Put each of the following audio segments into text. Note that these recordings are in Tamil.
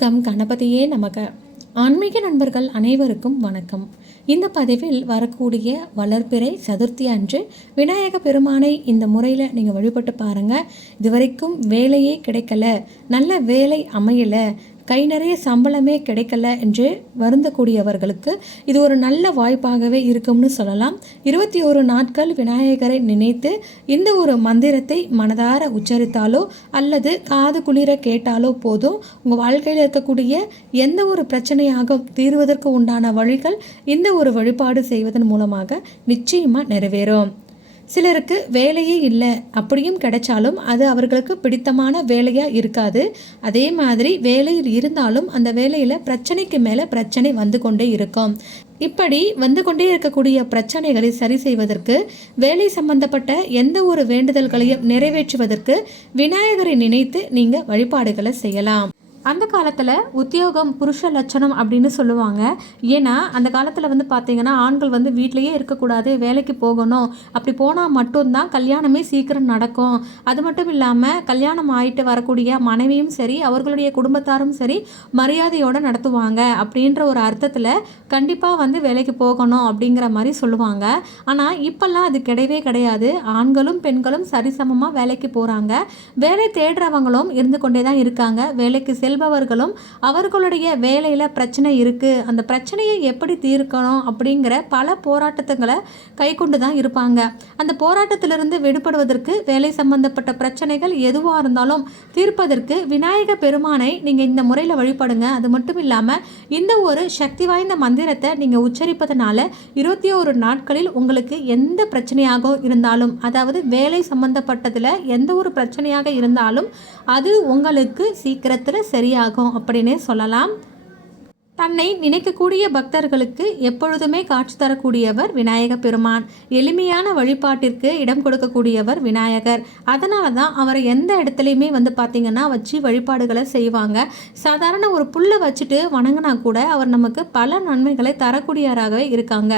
கம் கணபதியே நமக. ஆன்மீக நண்பர்கள் அனைவருக்கும் வணக்கம். இந்த பதிவில் வரக்கூடிய வளர்ப்பிறை சதுர்த்தி அன்று விநாயக பெருமானை இந்த முறையில் நீங்கள் வழிபட்டு பாருங்கள் இதுவரைக்கும் வேலையே கிடைக்கல. நல்ல வேலை அமையலை. கை நிறைய சம்பளமே கிடைக்கல என்று வருந்தக்கூடியவர்களுக்கு இது ஒரு நல்ல வாய்ப்பாகவே இருக்கும்னு சொல்லலாம். இருபத்தி ஒரு நாட்கள் விநாயகரை நினைத்து இந்த ஒரு மந்திரத்தை மனதார உச்சரித்தாலோ அல்லது காது குளிர கேட்டாலோ போதும். உங்கள் வாழ்க்கையில் இருக்கக்கூடிய எந்த ஒரு பிரச்சனையாகும் தீர்வதற்கு உண்டான வழிகள் இந்த ஒரு வழிபாடு செய்வதன் மூலமாக நிச்சயமாக நிறைவேறும். சிலருக்கு வேலையே இல்லை அப்படியும் கிடைச்சாலும் அது அவர்களுக்கு பிடித்தமான வேலையாக இருக்காது. அதே மாதிரி வேலையில் இருந்தாலும் அந்த வேலையில் பிரச்சனைக்கு மேலே பிரச்சனை வந்து கொண்டே இருக்கும். இப்படி வந்து கொண்டே இருக்கக்கூடிய பிரச்சனைகளை சரி செய்வதற்கு வேலை சம்பந்தப்பட்ட எந்த ஒரு வேண்டுதல்களையும் நிறைவேற்றுவதற்கு விநாயகரை நினைத்து நீங்கள் வழிபாடுகளை செய்யலாம். அந்த காலத்தில் உத்தியோகம் புருஷ லட்சணம் அப்படின்னு சொல்லுவாங்க. ஏன்னா அந்த காலத்தில் வந்து பார்த்தீங்கன்னா ஆண்கள் வந்து வீட்லேயே இருக்கக்கூடாது வேலைக்கு போகணும். அப்படி போனால் மட்டும்தான் கல்யாணமே சீக்கிரம் நடக்கும். அது மட்டும் இல்லாமல் கல்யாணம் ஆயிட்டு வரக்கூடிய மனைவியும் சரி அவர்களுடைய குடும்பத்தாரும் சரி மரியாதையோடு நடத்துவாங்க. அப்படின்ற ஒரு அர்த்தத்தில் கண்டிப்பாக வந்து வேலைக்கு போகணும் அப்படிங்கிற மாதிரி சொல்லுவாங்க. ஆனால் இப்போல்லாம் அது கிடையவே கிடையாது. ஆண்களும் பெண்களும் சரிசமமாக வேலைக்கு போகிறாங்க வேலை தேடுறவங்களும் இருந்து கொண்டே தான் இருக்காங்க. வேலைக்கு செல் செல்பவர்களும் அவர்களுடைய வேலையில் பிரச்சனை இருக்குது அந்த பிரச்சனையை எப்படி தீர்க்கணும் அப்படிங்கிற பல போராட்டத்துங்களை கை கொண்டு தான் இருப்பாங்க. அந்த போராட்டத்திலிருந்து விடுபடுவதற்கு வேலை சம்பந்தப்பட்ட பிரச்சனைகள் எதுவாக இருந்தாலும் தீர்ப்பதற்கு விநாயக பெருமானை நீங்கள் இந்த முறையில் வழிபடுங்க. அது மட்டும் இல்லாமல் இந்த ஒரு சக்தி வாய்ந்த மந்திரத்தை நீங்கள் உச்சரிப்பதனால இருபத்தி ஒரு நாட்களில் உங்களுக்கு எந்த பிரச்சனையாக இருந்தாலும் அதாவது வேலை சம்பந்தப்பட்டதில் எந்த ஒரு பிரச்சனையாக இருந்தாலும் அது உங்களுக்கு சீக்கிரத்தில் சரி சரியாகும் அப்படின்னே சொல்லலாம். தன்னை நினைக்கக்கூடிய பக்தர்களுக்கு எப்பொழுதுமே காட்சி தரக்கூடியவர் விநாயக பெருமான். எளிமையான வழிபாட்டிற்கு இடம் கொடுக்கக்கூடியவர் விநாயகர். அதனால தான் அவரை எந்த இடத்துலையுமே வந்து பார்த்திங்கன்னா வச்சு வழிபாடுகளை செய்வாங்க. சாதாரண ஒரு புல்லை வச்சுட்டு வணங்கினா கூட அவர் நமக்கு பல நன்மைகளை தரக்கூடியவராகவே இருக்காங்க.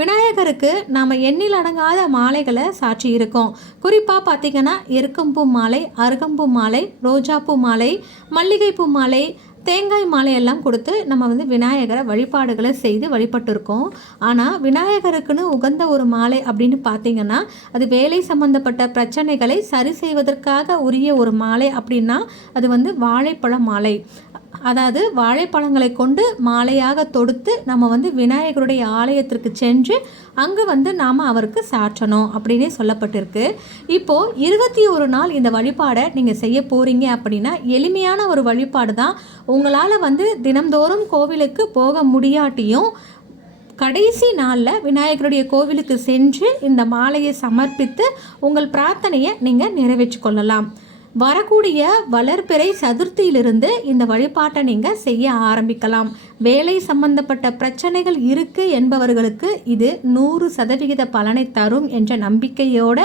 விநாயகருக்கு நாம் எண்ணில் அடங்காத மாலைகளை சாட்சி இருக்கோம். குறிப்பாக பார்த்திங்கன்னா எருக்கம்பூ மாலை அருகம்பூ மாலை ரோஜாப்பூ மாலை மல்லிகைப்பூ மாலை தேங்காய் மாலையெல்லாம் கொடுத்து நம்ம வந்து விநாயகரை வழிபாடுகளை செய்து வழிபட்டுருக்கோம். ஆனால் விநாயகருக்குன்னு உகந்த ஒரு மாலை அப்படின்னு பார்த்தீங்கன்னா அது வேலை சம்பந்தப்பட்ட பிரச்சனைகளை சரி செய்வதற்காக உரிய ஒரு மாலை அப்படின்னா அது வந்து வாழைப்பழ மாலை. அதாவது வாழைப்பழங்களை கொண்டு மாலையாக தொடுத்து நம்ம வந்து விநாயகருடைய ஆலயத்திற்கு சென்று அங்கு வந்து நாம் அவருக்கு சாற்றணும் அப்படின்னே சொல்லப்பட்டிருக்கு. இப்போது இருபத்தி ஒரு நாள் இந்த வழிபாடை நீங்கள் செய்ய போகிறீங்க அப்படின்னா எளிமையான ஒரு வழிபாடு தான். உங்களால் வந்து தினம்தோறும் கோவிலுக்கு போக முடியாட்டியும் கடைசி நாளில் விநாயகருடைய கோவிலுக்கு சென்று இந்த மாலையை சமர்ப்பித்து உங்கள் பிரார்த்தனையை நீங்கள் நிறைவேற்றி கொள்ளலாம். வரக்கூடிய வளர்பிறை சதுர்த்தியிலிருந்து இந்த வழிபாட்டை நீங்கள் செய்ய ஆரம்பிக்கலாம். வேலை சம்பந்தப்பட்ட பிரச்சனைகள் இருக்குது என்பவர்களுக்கு இது நூறு சதவிகித பலனை தரும் என்ற நம்பிக்கையோட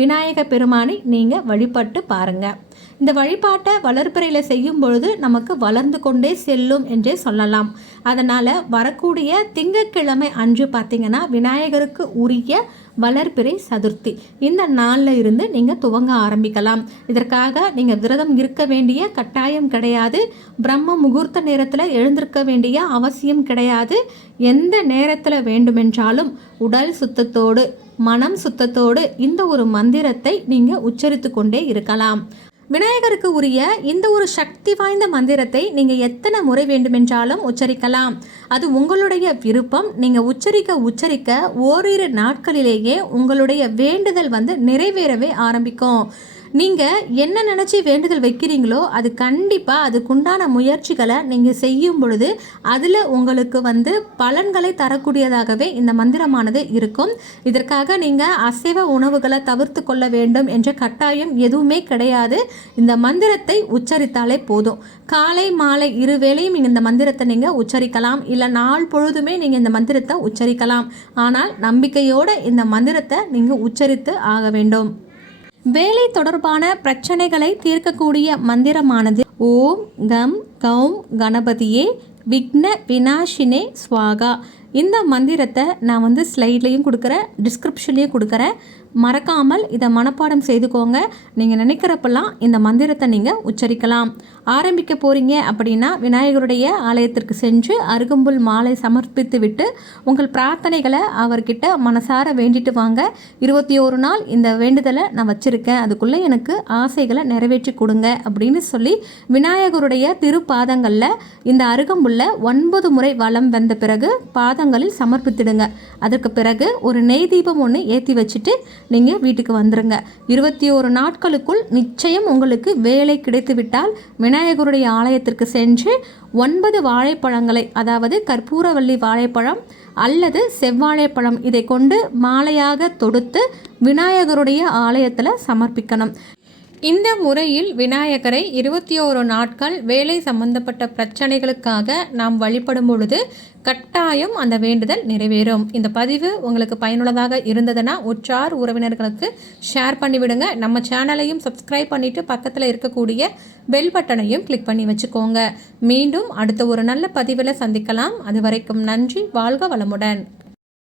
விநாயக பெருமானை நீங்கள் வழிபட்டு பாருங்கள் இந்த வழிபாட்டை வளர்ப்பிறையில் செய்யும் பொழுது நமக்கு வளர்ந்து கொண்டே செல்லும் என்றே சொல்லலாம். அதனால் வரக்கூடிய திங்கட்கிழமை அன்று பார்த்திங்கன்னா விநாயகருக்கு உரிய வளர்ப்பிறை சதுர்த்தி. இந்த நாளில் இருந்து நீங்கள் துவங்க ஆரம்பிக்கலாம். இதற்காக நீங்கள் விரதம் இருக்க வேண்டிய கட்டாயம் கிடையாது. பிரம்ம முகூர்த்த நேரத்தில் எழுந்திருக்க வேண்டிய அவசியம் கிடையாது. எந்த நேரத்தில் வேண்டுமென்றாலும் உடல் சுத்தத்தோடு மனம் சுத்தத்தோடு இந்த ஒரு மந்திரத்தை நீங்கள் உச்சரித்து கொண்டே இருக்கலாம். விநாயகருக்கு உரிய இந்த ஒரு சக்தி வாய்ந்த மந்திரத்தை நீங்கள் எத்தனை முறை வேண்டுமென்றாலும் உச்சரிக்கலாம். அது உங்களுடைய விருப்பம். நீங்கள் உச்சரிக்க உச்சரிக்க ஓரிரு நாட்களிலேயே உங்களுடைய வேண்டுதல் வந்து நிறைவேறவே ஆரம்பிக்கும். நீங்கள் என்ன நினச்சி வேண்டுதல் வைக்கிறீங்களோ அது கண்டிப்பாக அதுக்குண்டான முயற்சிகளை நீங்கள் செய்யும் பொழுது அதில் உங்களுக்கு வந்து பலன்களை தரக்கூடியதாகவே இந்த மந்திரமானது இருக்கும். இதற்காக நீங்கள் அசைவ உணவுகளை தவிர்த்து கொள்ள வேண்டும் என்ற கட்டாயம் எதுவுமே கிடையாது. இந்த மந்திரத்தை உச்சரித்தாலே போதும். காலை மாலை இரு வேளையும் நீங்கள் இந்த மந்திரத்தை நீங்கள் உச்சரிக்கலாம். இல்லை நாள் பொழுதுமே நீங்கள் இந்த மந்திரத்தை உச்சரிக்கலாம். ஆனால் நம்பிக்கையோடு இந்த மந்திரத்தை நீங்கள் உச்சரித்து ஆக வேண்டும். வேலை தொடர்பான பிரச்சனைகளை தீர்க்கக்கூடிய மந்திரமானது ஓம் கம் கௌம் கணபதியே விக்ன வினாஷினே ஸ்வாகா இந்த மந்திரத்தை நான் வந்து ஸ்லைட்லேயும் கொடுக்குறேன் டிஸ்கிரிப்ஷன்லேயும் கொடுக்குறேன். மறக்காமல் இதை மனப்பாடம் செய்துக்கோங்க. நீங்கள் நினைக்கிறப்பெல்லாம் இந்த மந்திரத்தை நீங்கள் உச்சரிக்கலாம். ஆரம்பிக்க போகிறீங்க அப்படின்னா விநாயகருடைய ஆலயத்திற்கு சென்று அருகம்புல் மாலை சமர்ப்பித்து விட்டு உங்கள் பிரார்த்தனைகளை அவர்கிட்ட மனசார வேண்டிட்டு வாங்க. இருபத்தி ஒரு நாள் இந்த வேண்டுதலை நான் வச்சுருக்கேன். அதுக்குள்ளே எனக்கு ஆசைகளை நிறைவேற்றி கொடுங்க அப்படின்னு சொல்லி விநாயகருடைய திருப்பாதங்களில் இந்த அருகம்புல்ல ஒன்பது முறை வலம் வந்த பிறகு பாதங்களில் சமர்ப்பித்திடுங்க. அதற்கு பிறகு ஒரு நெய் தீபம் ஒன்று ஏற்றி வச்சுட்டு நீங்கள் வீட்டுக்கு வந்துடுங்க இருபத்தி ஒரு நாட்களுக்குள் நிச்சயம் உங்களுக்கு வேலை கிடைத்துவிட்டால் விநாயகருடைய ஆலயத்திற்கு சென்று ஒன்பது வாழைப்பழங்களை அதாவது கற்பூரவள்ளி வாழைப்பழம் அல்லது செவ்வாழைப்பழம் இதை கொண்டு மாலையாக தொடுத்து விநாயகருடைய ஆலயத்தில் சமர்ப்பிக்கணும். இந்த முறையில் விநாயகரை இருபத்தி ஓரு நாட்கள் வேலை சம்பந்தப்பட்ட பிரச்சனைகளுக்காக நாம் வழிபடும் பொழுது கட்டாயம் அந்த வேண்டுதல் நிறைவேறும். இந்த பதிவு உங்களுக்கு பயனுள்ளதாக இருந்ததுன்னா உற்றார் உறவினர்களுக்கு ஷேர் பண்ணிவிடுங்க. நம்ம சேனலையும் சப்ஸ்கிரைப் பண்ணிவிட்டு பக்கத்தில் இருக்கக்கூடிய பெல் பட்டனையும் கிளிக் பண்ணி வச்சுக்கோங்க. மீண்டும் அடுத்த ஒரு நல்ல பதிவில் சந்திக்கலாம். அது வரைக்கும் நன்றி. வாழ்க வளமுடன்.